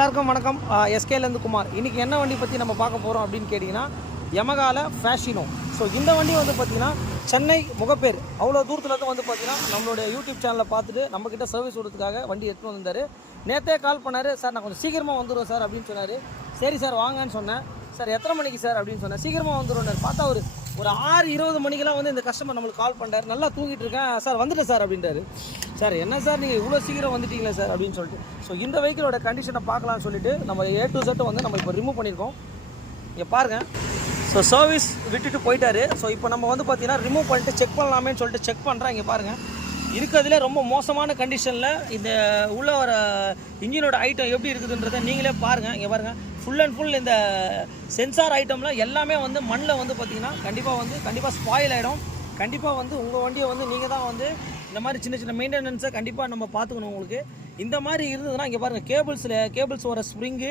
எல்லாருக்கும் வணக்கம். எஸ்கேலேருந்து குமார். இன்றைக்கி என்ன வண்டி பற்றி நம்ம பார்க்க போகிறோம் அப்படின்னு கேட்டிங்கன்னா யமகால ஃபேஷினோ. ஸோ இந்த வண்டி வந்து பார்த்திங்கன்னா சென்னை முகப்பேர் அவ்வளோ தூரத்துலேருந்து வந்து பார்த்திங்கன்னா நம்மளுடைய யூடியூப் சேனலில் பார்த்துட்டு நம்மக்கிட்ட சர்வீஸ் கொடுத்ததுக்காக வண்டி எடுத்துகிட்டு வந்திருந்தார். நேற்றே கால் பண்ணார். சார் நான் கொஞ்சம் சீக்கிரமாக வந்துடுவேன் சார் அப்படின்னு சொன்னார். சரி சார் வாங்கன்னு சொன்னேன். சார் எத்தனை மணிக்கு சார் அப்படின்னு சொன்னேன். சீக்கிரமாக வந்துடுவேன். பார்த்தா ஒரு 6:20 மணிக்கெல்லாம் வந்து இந்த கஸ்டமர் நம்மளுக்கு கால் பண்ணுறாரு. நல்லா தூங்கிட்டு இருக்கேன் சார், வந்துட்டேன் சார் அப்படின்றாரு. சார் என்ன சார் நீங்கள் இவ்வளோ சீக்கிரம் வந்துட்டீங்களே சார் அப்படின்னு சொல்லிட்டு. ஸோ இந்த வெஹிக்கிளோட கண்டிஷனை பார்க்கலாம்னு சொல்லிட்டு நம்ம A to Z வந்து நம்ம இப்போ ரிமூவ் பண்ணியிருக்கோம். இங்கே பாருங்கள். ஸோ சர்வீஸ் விட்டுட்டு போயிட்டாரு. ஸோ இப்போ நம்ம வந்து பார்த்தீங்கன்னா ரிமூவ் பண்ணிட்டு செக் பண்ணலாமேன்னு சொல்லிட்டு செக் பண்ணுறேன். இங்கே பாருங்கள், இருக்கிறதுலே ரொம்ப மோசமான கண்டிஷனில் இந்த உள்ள வர இன்ஜினோட ஐட்டம் எப்படி இருக்குதுன்றதை நீங்களே பாருங்கள். இங்கே பாருங்கள், ஃபுல் அண்ட் ஃபுல் இந்த சென்சார் ஐட்டம்லாம் எல்லாமே வந்து மண்ணில் வந்து பார்த்திங்கன்னா கண்டிப்பாக ஸ்பாயில் ஆகிடும். கண்டிப்பாக வந்து உங்கள் வண்டியை வந்து நீங்கள் தான் வந்து இந்த மாதிரி சின்ன சின்ன மெயின்டெனன்ஸை கண்டிப்பாக நம்ம பார்த்துக்கணும். உங்களுக்கு இந்த மாதிரி இருந்ததுன்னா இங்கே பாருங்கள், கேபிள்ஸ் வர ஸ்ப்ரிங்கு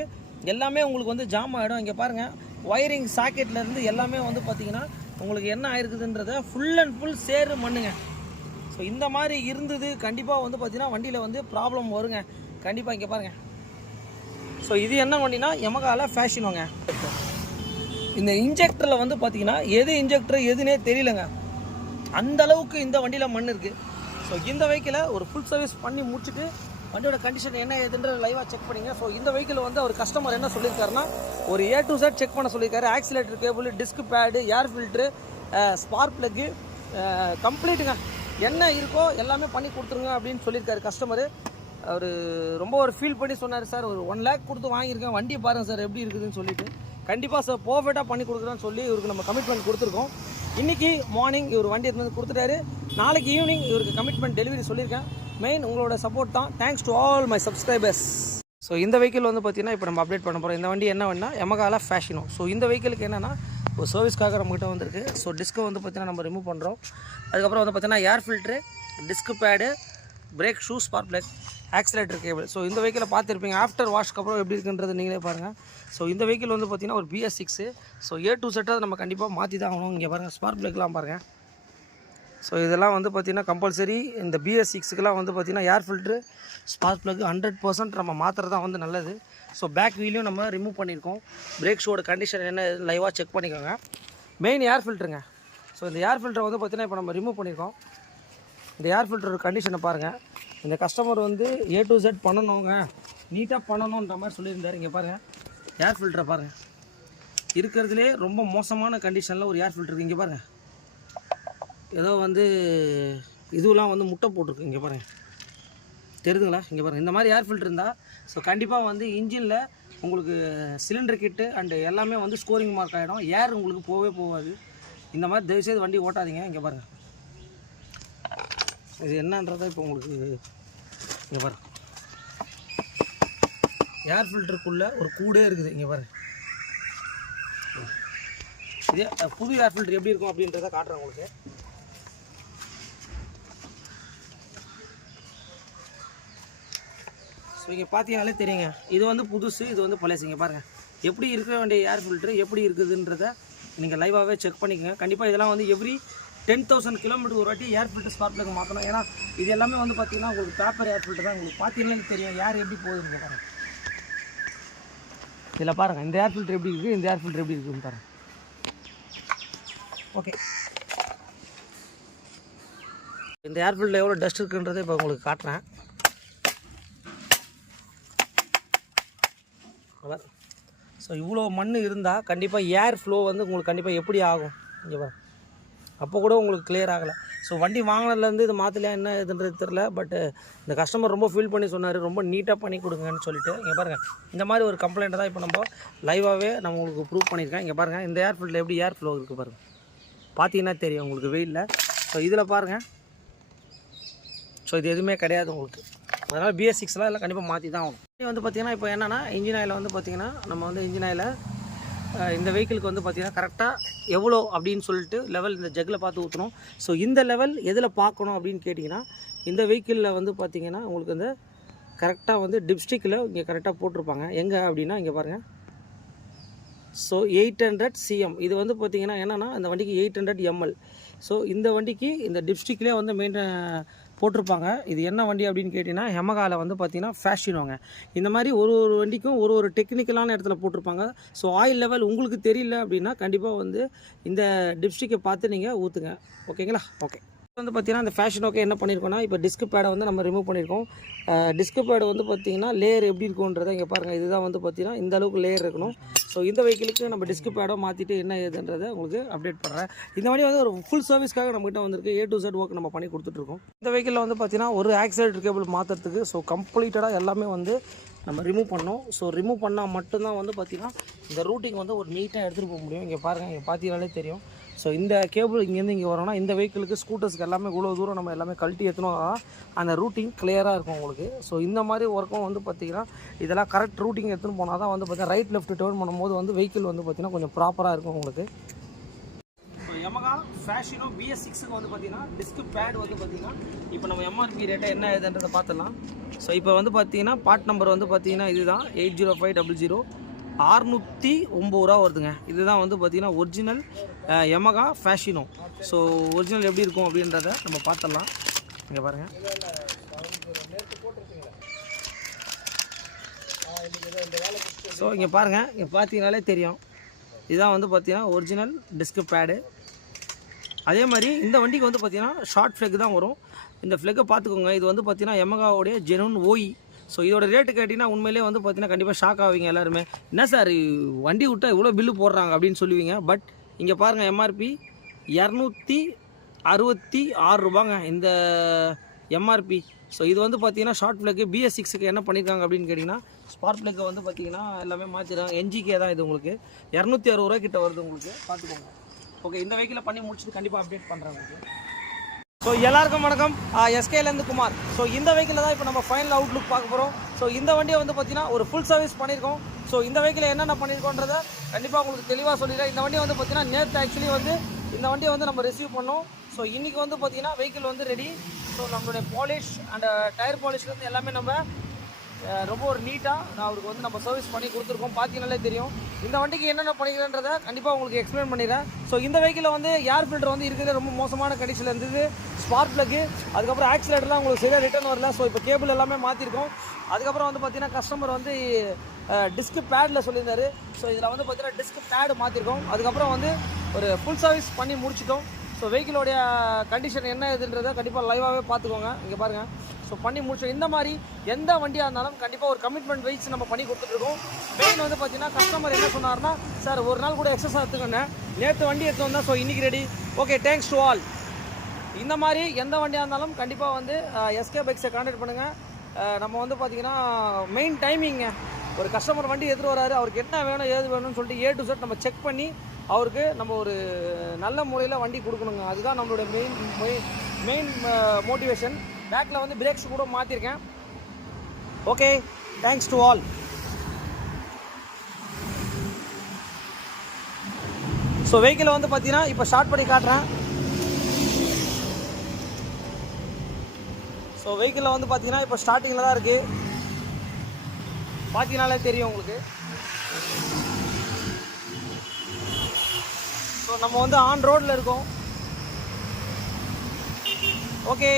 எல்லாமே உங்களுக்கு வந்து ஜாம் ஆகிடும். இங்கே பாருங்கள், ஒயரிங் சாக்கெட்லேருந்து எல்லாமே வந்து பார்த்திங்கன்னா உங்களுக்கு என்ன ஆயிருக்குதுன்றதை ஃபுல் அண்ட் ஃபுல் சேரு மண்ணுங்க. ஸோ இந்த மாதிரி இருந்தது கண்டிப்பாக வந்து பார்த்திங்கன்னா வண்டியில் வந்து ப்ராப்ளம் வருங்க கண்டிப்பாக. இங்கே பாருங்கள். ஸோ இது என்ன வண்டினா யமகால ஃபேஷினோங்க. இந்த இன்ஜெக்டரில் வந்து பார்த்திங்கன்னா எது இன்ஜெக்டர் எதுனே தெரியலங்க, அந்த அளவுக்கு இந்த வண்டியில் மண் இருக்குது. ஸோ இந்த வெஹிக்கிளை ஒரு ஃபுல் சர்வீஸ் பண்ணி முடிச்சுட்டு வண்டியோட கண்டிஷன் என்ன ஏதுன்ற லைவாக செக் பண்ணிங்க. ஸோ இந்த வெஹிக்கிள் வந்து ஒரு கஸ்டமர் என்ன சொல்லியிருக்காருன்னா ஒரு A to Z செக் பண்ண சொல்லியிருக்காரு. Accelerator cable, disc pad, air filter, spark plug கம்ப்ளீட்டுங்க, என்ன இருக்கோ எல்லாமே பண்ணி கொடுத்துருங்க அப்படின்னு சொல்லியிருக்காரு கஸ்டமரு. அவர் ரொம்ப ஃபீல் பண்ணி சொன்னார். சார் ஒரு 1 lakh கொடுத்து வாங்கியிருக்கேன், வண்டியை பாருங்கள் சார் எப்படி இருக்குதுன்னு சொல்லிட்டு. கண்டிப்பாக சார் பர்ஃபெக்டாக பண்ணி கொடுக்குறேன்னு சொல்லி இவருக்கு நம்ம கமிட்மெண்ட் கொடுத்துருக்கோம். இன்றைக்கி மார்னிங் இவர் வண்டி எடுத்து வந்து கொடுத்துட்டாரு. நாளைக்கு ஈவினிங் இவருக்கு கமிட்மெண்ட் டெலிவரி சொல்லியிருக்கேன். மெயின் உங்களோட சப்போர்ட் தான். Thanks to all my subscribers. So இந்த வெஹிக்கிள் வந்து பார்த்திங்கன்னா இப்போ நம்ம அப்டேட் பண்ண போகிறோம். இந்த வண்டி என்ன வேணா யமகால ஃபேஷினோ. ஸோ இந்த வெஹிக்கிளுக்கு என்னென்னா ஒரு சர்வீஸ்க்காக நம்மகிட்ட வந்திருக்கு. ஸோ டிஸ்கை வந்து பார்த்திங்கன்னா நம்ம ரிமூவ் பண்ணுறோம். அதுக்கப்புறம் வந்து பார்த்திங்கன்னா air filter, disc pad, brake shoe, spark plug, accelerator cable. So இந்த வெஹிக்கிளை பார்த்துருப்பீங்க. ஆஃப்டர் வாஷ்க்கு அப்புறம் எப்படி இருக்குன்றது நீங்களே பாருங்கள். ஸோ இந்த வெஹிக்கிள் வந்து பார்த்திங்கன்னா ஒரு BS6. So A to Z நம்ம கண்டிப்பாக மாற்றி தான் ஆகணும். இங்கே பாருங்கள், ஸ்பார்க் ப்ளக்லாம் பாருங்கள். ஸோ இதெல்லாம் வந்து பார்த்திங்கன்னா கம்பல்சரி. இந்த BS6க்கெலாம் வந்து பார்த்திங்கன்னா ஏர் ஃபில்ட்ரு, ஸ்பார்க் ப்ளக் 100% நம்ம மாத்திரம் தான் வந்து நல்லது. ஸோ பேக் வீலையும் நம்ம ரிமூவ் பண்ணியிருக்கோம். பிரேக் ஷூவோட கண்டிஷன் என்ன லைவாக செக் பண்ணிக்கோங்க. மெயின் ஏர் ஃபில்ட்ருங்க. ஸோ இந்த ஏர் ஃபில்டரை வந்து பார்த்திங்கன்னா இப்போ நம்ம ரிமூவ் பண்ணியிருக்கோம். இந்த ஏர் ஃபில்டர் கண்டிஷனை பாருங்கள். இந்த கஸ்டமர் வந்து A to Z பண்ணணுங்க, நீட்டாக பண்ணணுன்ற மாதிரி சொல்லியிருந்தார். இங்கே பாருங்கள், ஏர் ஃபில்டரை பாருங்கள், இருக்கிறதுலே ரொம்ப மோசமான கண்டிஷனில் ஒரு ஏர் ஃபில்டர். இங்கே பாருங்கள், ஏதோ வந்து இதுவெலாம் வந்து முட்டை போட்டிருக்கு. இங்கே பாருங்கள், தெரியுதுங்களா? இங்கே பாருங்கள், இந்த மாதிரி ஏர் ஃபில்டர் இருந்தால் ஸோ கண்டிப்பாக வந்து இன்ஜினில் உங்களுக்கு சிலிண்டர் கிட்டு அண்டு எல்லாமே வந்து ஸ்கோரிங் மார்க் ஆகிடும். ஏர் உங்களுக்கு போகாது. இந்த மாதிரி தயவுசெய்து வண்டி ஓட்டாதீங்க. இங்கே பாருங்கள், இது என்னன்றதை இப்போ உங்களுக்கு இங்கே பாருங்கள், ஏர் ஃபில்டருக்குள்ளே ஒரு கூடே இருக்குது. இங்கே பாருங்கள், இதே புது ஏர் ஃபில்டர் எப்படி இருக்கும் அப்படின்றத காட்டுறேன் உங்களுக்கு. ஸோ இங்கே பார்த்தீங்கனாலே தெரியுங்க, இது வந்து புதுசு, இது வந்து பழசு. இங்கே பாருங்கள், எப்படி இருக்க வேண்டிய ஏர் ஃபில்ட்ரு எப்படி இருக்குதுன்றதை நீங்கள் லைவாகவே செக் பண்ணிக்கோங்க. கண்டிப்பாக இதெல்லாம் வந்து எவ்ரி 10,000 கிலோமீட்டர் ஒரு வாட்டி ஏர் ஃபில்டர் ஸ்பார்க் ப்ளக் மாற்றணும். ஏன்னா இது எல்லாமே வந்து பார்த்திங்கன்னா உங்களுக்கு பேப்பர் ஏர் ஃபில்டர் தான். உங்களுக்கு பார்த்தீங்கன்னா தெரியும் ஏர் எப்படி போகுதுன்னு பாருங்கள். இதில் பாருங்கள், இந்த ஏர் ஃபில்டர் எப்படி இருக்குது, இந்த ஏர் ஃபில்டர் எப்படி இருக்குதுன்னு பாருங்கள். ஓகே, இந்த ஏர் ஃபில்டரில் எவ்வளோ டஸ்ட் இருக்குன்றதை இப்போ உங்களுக்கு காட்டுறேன். ஸோ இவ்வளோ மண் இருந்தால் கண்டிப்பாக ஏர் ஃப்ளோ வந்து உங்களுக்கு கண்டிப்பாக எப்படி ஆகும் இங்கே பாருங்கள். அப்போ கூட உங்களுக்கு கிளியர் ஆகலை. ஸோ வண்டி வாங்கினதுலேருந்து இது மாற்றலையா என்ன இதுன்றது தெரில. பட்டு இந்த கஸ்டமர் ரொம்ப ஃபீல் பண்ணி சொன்னார், ரொம்ப நீட்டாக பண்ணி கொடுங்கன்னு சொல்லிட்டு. இங்கே பாருங்கள், இந்த மாதிரி ஒரு கம்ப்ளைண்ட்டை தான் இப்போ நம்ம லைவாகவே நம்ம உங்களுக்கு ப்ரூவ் பண்ணியிருக்கேன். இங்கே பாருங்கள், இந்த ஏர் ஃபில்டரில் எப்படி ஏர் ஃப்ளோ இருக்குது பாருங்கள், பார்த்தீங்கன்னா தெரியும் உங்களுக்கு வெயிலில். ஸோ இதில் பாருங்கள், ஸோ இது எதுவுமே கிடையாது உங்களுக்கு. அதனால் BS6லாம் எல்லாம் கண்டிப்பாக மாற்றி தான் ஆகும். வந்து பார்த்திங்கன்னா இப்போ என்னென்னா இன்ஜின் ஆயில் வந்து பார்த்திங்கன்னா நம்ம வந்து இன்ஜின் ஆயில் இந்த வெஹிக்கிளுக்கு வந்து பார்த்திங்கன்னா கரெக்டாக எவ்வளோ அப்படின்னு சொல்லிட்டு லெவல் இந்த ஜக்கில் பார்த்து ஊற்றணும். ஸோ இந்த லெவல் எதில் பார்க்கணும் அப்படின்னு கேட்டிங்கன்னா இந்த வெஹிக்கிளில் வந்து பார்த்திங்கன்னா உங்களுக்கு இந்த கரெக்டாக வந்து டிப்ஸ்டிக்கில் இங்கே கரெக்டாக போட்டிருப்பாங்க. எங்கே அப்படின்னா இங்கே பாருங்கள். ஸோ 800 cm இது வந்து பார்த்திங்கன்னா என்னென்னா இந்த வண்டிக்கு 800 ml. ஸோ இந்த வண்டிக்கு இந்த டிப்ஸ்டிக்லேயே வந்து போட்டிருப்பாங்க. இது என்ன வண்டி அப்படின்னு கேட்டிங்கன்னா யமகாவில் வந்து பார்த்திங்கன்னா ஃபேஷினோங்க. இந்த மாதிரி ஒரு ஒரு வண்டிக்கும் ஒரு ஒரு டெக்னிக்கலான இடத்துல போட்டிருப்பாங்க. ஸோ ஆயில் லெவல் உங்களுக்கு தெரியல அப்படின்னா கண்டிப்பாக வந்து இந்த டிப்ஸ்டிக்கை பார்த்து நீங்கள் ஊற்றுங்க. ஓகேங்களா? ஓகே. வந்து பார்த்திங்கன்னா இந்த ஃபேஷினோக்கு என்ன பண்ணியிருக்கோம்னா இப்போ டிஸ்க் பேடை வந்து நம்ம ரிமூவ் பண்ணியிருக்கோம். டிஸ்க் பேடு வந்து பார்த்திங்கன்னா லேயர் எப்படி இருக்குன்றதை இங்கே பாருங்கள். இதுதான் வந்து பார்த்திங்கன்னா இந்த அளவுக்கு லேயர் இருக்கணும். ஸோ இந்த வெஹிக்கிளுக்கு நம்ம டிஸ்க் பேடோ மாற்றிட்டு என்ன ஏதுன்றதை உங்களுக்கு அப்டேட் பண்ணுறேன். இந்த வண்டி வந்து ஒரு ஃபுல் சர்வீஸ்க்காக நம்மகிட்ட வந்திருக்கு. A to Z ஒர்க் நம்ம பண்ணி கொடுத்துட்ருக்கோம். இந்த வெஹிக்கிளில் வந்து பார்த்திங்கன்னா ஒரு ஆக்சிலேட்டர் கேபிள் மாற்றுறதுக்கு ஸோ கம்ப்ளீட்டடாக எல்லாமே வந்து நம்ம ரிமூவ் பண்ணோம். ஸோ ரிமூவ் பண்ணால் மட்டும்தான் வந்து பார்த்திங்கன்னா இந்த ரூட்டிங் வந்து ஒரு நீட்டாக எடுத்துகிட்டு போக முடியும். இங்கே பாருங்கள், இங்கே பார்த்தீங்கனாலே தெரியும். ஸோ இந்த கேபிள் இங்கேருந்து இங்கே வரோம்னா இந்த வெஹிக்கிளுக்கு ஸ்கூட்டர்ஸ்க்கு எல்லாமே இவ்வளோ தூரம் நம்ம எல்லாமே கழட்டி ஏற்றணும். அந்த ரூட்டிங் கிளியராக இருக்கும் உங்களுக்கு. ஸோ இந்த மாதிரி ஒர்க்கும் வந்து பார்த்திங்கன்னா இதெல்லாம் கரெக்ட் ரூட்டிங் எடுத்துன்னு போனால் தான் வந்து பார்த்திங்கன்னா ரைட் லெஃப்ட் டேர்ன் பண்ணும்போது வந்து வெஹிக்கிள் வந்து பார்த்திங்கன்னா கொஞ்சம் ப்ராப்பராக இருக்கும் உங்களுக்கு. ஸோ யமகா ஃபேஷினோ BS6க்கு வந்து பார்த்திங்கன்னா டிஸ்க் பேட் வந்து பார்த்திங்கன்னா இப்போ நம்ம MRP ரேட்டை என்ன ஏதுன்றதை பார்த்துடலாம். ஸோ இப்போ வந்து பார்த்திங்கன்னா பார்ட் நம்பர் வந்து பார்த்திங்கன்னா இதுதான் 80500 609 ரூபா வருதுங்க. இதுதான் வந்து பார்த்திங்கன்னா original Yamaha Fascino. So original எப்படி இருக்கும் அப்படின்றத நம்ம பார்த்துடலாம். இங்கே பாருங்கள். ஸோ இங்கே பாருங்கள், இங்கே பார்த்தீங்கனாலே தெரியும். இதுதான் வந்து பார்த்திங்கன்னா ஒரிஜினல் டிஸ்க் பேடு. அதே மாதிரி இந்த வண்டிக்கு வந்து பார்த்திங்கன்னா ஷார்ட் ஃப்ளெக் தான் வரும். இந்த ஃப்ளெக்கை பார்த்துக்கோங்க. இது வந்து பார்த்திங்கன்னா யமகாவுடைய ஜெனுன் OE. ஸோ இதோட ரேட்டு கேட்டிங்கன்னா உண்மையிலே வந்து பார்த்திங்கன்னா கண்டிப்பாக ஷாக் ஆவீங்க எல்லாருமே. என்ன சார் வண்டி விட்டால் இவ்வளோ பில்லு போடுறாங்க அப்படின்னு சொல்லுவீங்க. பட் இங்கே பாருங்கள், MRP 266 ரூபாங்க இந்த MRP. ஸோ இது வந்து பார்த்திங்கன்னா ஷார்ட் ஃப்ளெக்கு BS6க்கு என்ன பண்ணியிருக்காங்க அப்படின்னு கேட்டிங்கன்னா ஸ்பார்க் ஃப்ளெக்கை வந்து பார்த்திங்கன்னா எல்லாமே மாற்றிடுறாங்க. NGK தான் இது உங்களுக்கு 260 ரூபா கிட்ட வருது உங்களுக்கு. பார்த்துக்கோங்க. ஓகே, இந்த வெஹிக்கிளை பண்ணி முடிச்சுட்டு கண்டிப்பாக அப்டேட் பண்ணுறேன் உங்களுக்கு. ஸோ எல்லாருக்கும் வணக்கம். SKலேருந்து குமார். ஸோ இந்த வெஹிக்கிளில் தான் இப்போ நம்ம ஃபைனல் அவுட்லுக் பார்க்க போகிறோம். ஸோ இந்த வண்டியை வந்து பார்த்திங்கன்னா ஒரு ஃபுல் சர்வீஸ் பண்ணியிருக்கோம். ஸோ இந்த வெஹிக்கிளில் என்னென்ன பண்ணியிருக்கோன்றதை கண்டிப்பாக உங்களுக்கு தெளிவாக சொல்லிடுறேன். இந்த வண்டியை வந்து பார்த்திங்கன்னா நேற்று ஆக்சுவலி வந்து இந்த வண்டியை வந்து நம்ம ரிசீவ் பண்ணோம். ஸோ இன்றைக்கி வந்து பார்த்திங்கன்னா வெஹிக்கிள் வந்து ரெடி. ஸோ நம்மளுடைய பாலிஷ் அண்ட் டயர் பாலிஷ்லேருந்து எல்லாமே நம்ம ரொம்ப ஒரு நீட்டாக அவருக்கு வந்து நம்ம சர்வீஸ் பண்ணி கொடுத்துருக்கோம். பார்த்தீங்கனாலே தெரியும். இந்த வண்டிக்கு என்னென்ன பண்ணிக்கிறேன்றதை கண்டிப்பாக உங்களுக்கு எக்ஸ்பிளைன் பண்ணிடுறேன். ஸோ இந்த வெஹிக்கிளில் வந்து ஏர் ஃபில்டர் வந்து இருக்கிறது ரொம்ப மோசமான கண்டிஷனில் இருந்தது. ஸ்பார்க் ப்ளக்கு, அதுக்கப்புறம் ஆக்சிலேட்டர்லாம் உங்களுக்கு சரியாக ரிட்டர்ன் வரல. ஸோ இப்போ கேபிள் எல்லாமே மாற்றிருக்கோம். அதுக்கப்புறம் வந்து பார்த்திங்கன்னா கஸ்டமர் வந்து டிஸ்க் பேடில் சொல்லியிருந்தாரு. ஸோ இதில் வந்து பார்த்திங்கன்னா டிஸ்க் பேடு மாற்றிருக்கோம். அதுக்கப்புறம் வந்து ஒரு ஃபுல் சர்வீஸ் பண்ணி முடிச்சிட்டோம். ஸோ வெஹிக்கிளோடைய கண்டிஷன் என்ன இதுன்றதை கண்டிப்பாக லைவாகவே பார்த்துக்கோங்க. இங்கே பாருங்கள். ஸோ பண்ணி முடிச்சோம். இந்த மாதிரி எந்த வண்டியாக இருந்தாலும் கண்டிப்பாக ஒரு கமிட்மெண்ட் வைஸ் நம்ம பண்ணி கொடுத்துட்ருக்கோம். மெயின் வந்து பார்த்திங்கன்னா கஸ்டமர் என்ன சொன்னார்னா, சார் ஒரு நாள் கூட எக்ஸஸ் எடுத்துக்கோங்க, நேற்று வண்டி எடுத்து வந்தால் ஸோ இன்றைக்கி ready. Okay, thanks to all. இந்த மாதிரி எந்த வண்டியாக இருந்தாலும் கண்டிப்பாக வந்து SK பைக்ஸை கான்டாக்ட் பண்ணுங்கள். நம்ம வந்து பார்த்திங்கன்னா மெயின் டைமிங்க, ஒரு கஸ்டமர் வண்டி எடுத்துகிட்டு வராரு, அவருக்கு என்ன வேணும் ஏது வேணும்னு சொல்லிட்டு A to Z நம்ம செக் பண்ணி அவருக்கு நம்ம ஒரு நல்ல முறையில் வண்டி கொடுக்கணுங்க. அதுதான் நம்மளோட மெயின் மோட்டிவேஷன். பேக்கில் வந்து பிரேக்ஸ் கூட மாற்றிருக்கேன். Okay, thanks to all. So வெஹிக்கிளை வந்து பார்த்தீங்கன்னா இப்போ ஸ்டார்ட் பண்ணி காட்டுறேன். ஸோ வெஹிக்கிளில் வந்து பார்த்தீங்கன்னா இப்போ ஸ்டார்டிங்கில் தான் இருக்குது. பார்த்தீங்கனாலே தெரியும் உங்களுக்கு. ஸோ நம்ம வந்து ஆன் ரோடில் இருக்கோம். ஓகே.